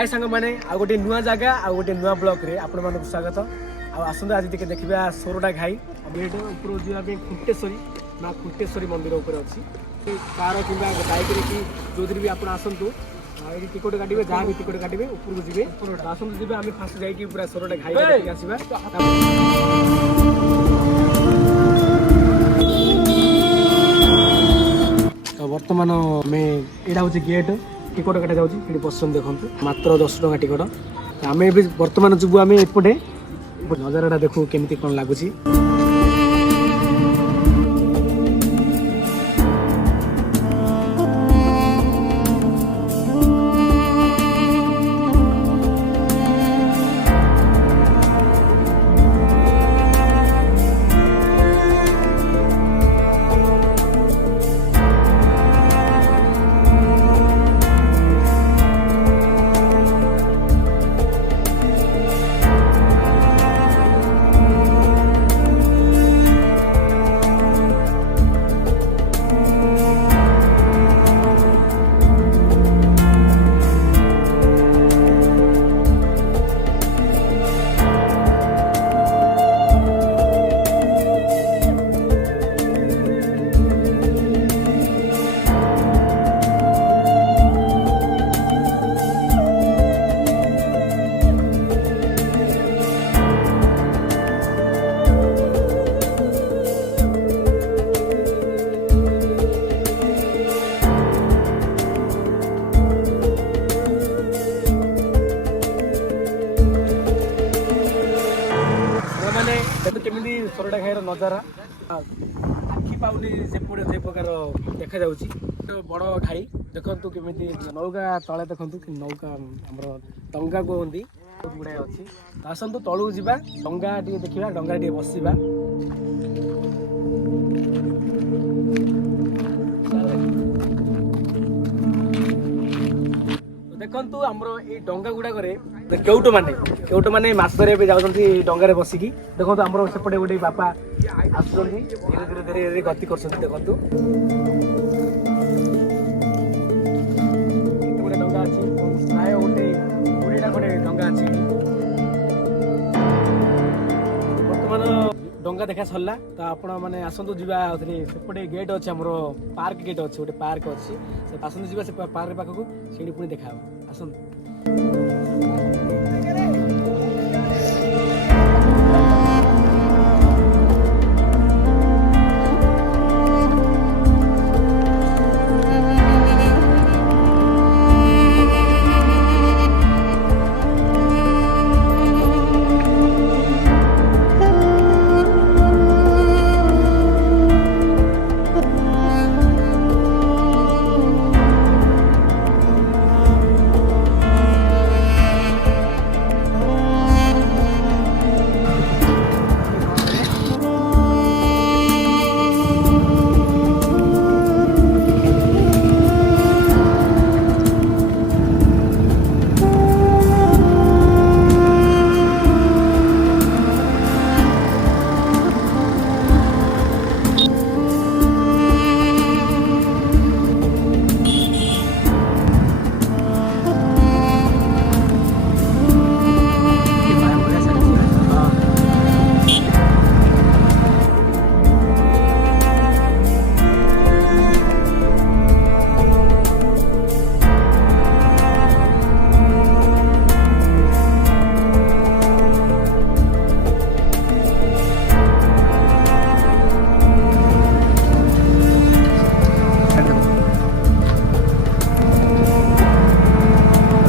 हाय सांग मैंने आ गोटे नुआ जगह आ गोटे नुआ ब्लॉक रे आपण मानक स्वागत आसंत आज टिके देखा सोरडा घाई ऊपर जावाई खुंटेश्वरी माँ खुंटेश्वरी मंदिर उपर अच्छी कार कि बाइक कि जो भी आप आसतु ये टिकट काटे जहाँ भी टिकट काटे ऊपर को जी आसतु जी आम फास्ट जाकि पूरा सोरडा घाई आसवा तो बर्तमान आम यहाँ हूँ गेट टिकट काटा जाऊँगी पसंद देखो मात्र 10 टଙ୍କା टिकट आम भी बर्तमान जीवु आम एपटे नजारा देखू केमती कौन लगुच केमी सोरडा घाईर नजारा आखि पाऊनी सेपटे से प्रकार देखा जाऊँगी बड़ घाई देखु केमी नौका तले देखु नौका आम डंगा कहते बहुत गुड़ाए अच्छी आसतु तलू जा डंगा टे देखा डंगा टे बसवा देखु आमर ये डंगा गुड़ाक केउट माने मसरे जाऊँगी डंगार बसिकी देखो आमर सेपटे गोटे बापा आसुँच धीरे धीरे धीरे गति कर देखु डंगा अच्छी प्राय गोटे 20टा खंडे डंगा अच्छी बर्तमान डंगा देखा सरला तो आपण मैंने आसतु जा सेपटे गेट अच्छे आमर पार्क गेट अच्छे गोटे पार्क अच्छी आसतु जा से पार्क पाखक से पुणी देखा आसतु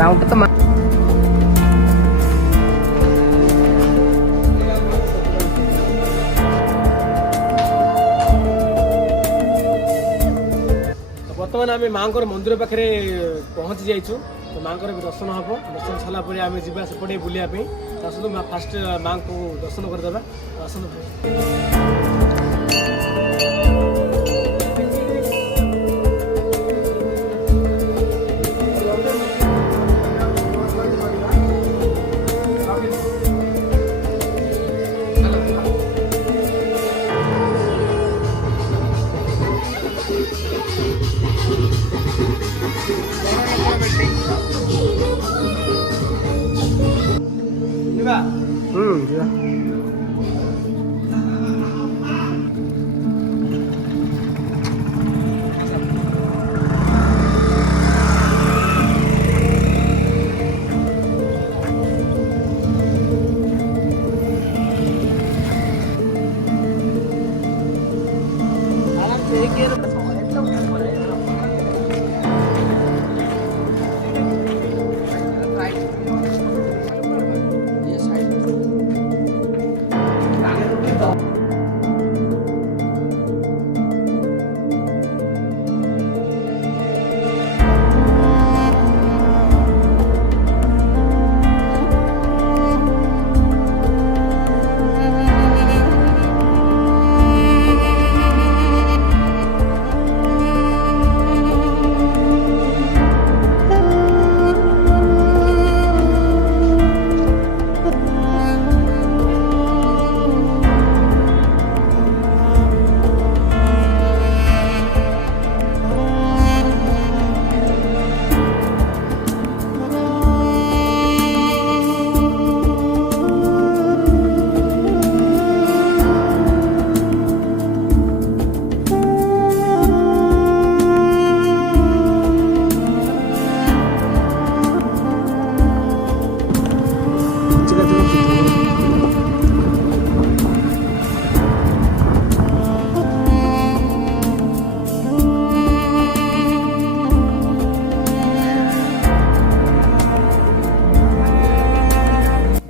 राउंड तो बर्तमान आम माँ मंदिर पाखे पहुँची जाइछु तो माँ दर्शन हम दर्शन सारापर आम जा सेपटे बुलायापी आसतु फास्ट माँ को दर्शन करदे आसतु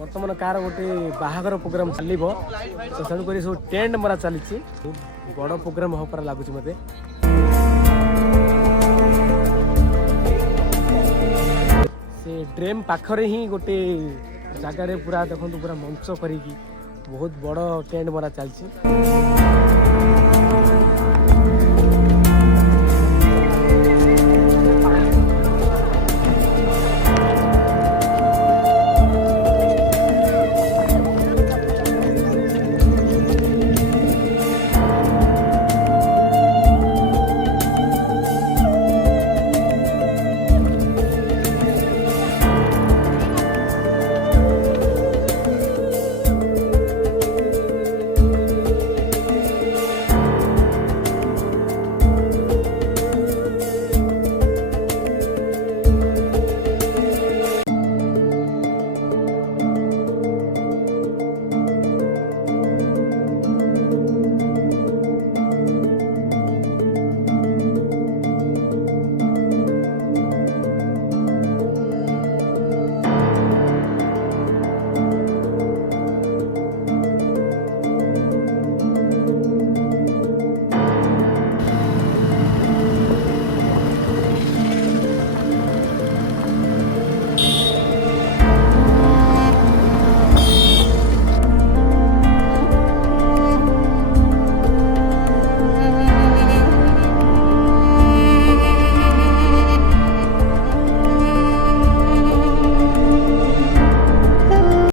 ବର୍ତ୍ତମାନ କାର ଗୋଟେ ବାହାଘର ପ୍ରୋଗ୍ରାମ ଚାଲିବ ତ ତେଣୁକରି ସବୁ ଟେଣ୍ଟ ମରା ଚାଲିଛି ବଡ଼ ପ୍ରୋଗ୍ରାମ ହବ ପରା ଲାଗୁଛି ମୋତେ। ସେ ଡ୍ରେମ୍ ପାଖରେ ହିଁ ଗୋଟେ ଜାଗାରେ ପୁରା ଦେଖନ୍ତୁ ପୁରା ମଞ୍ଚ କରିକି ବହୁତ ବଡ଼ ଟେଣ୍ଟ ମରା ଚାଲିଛି।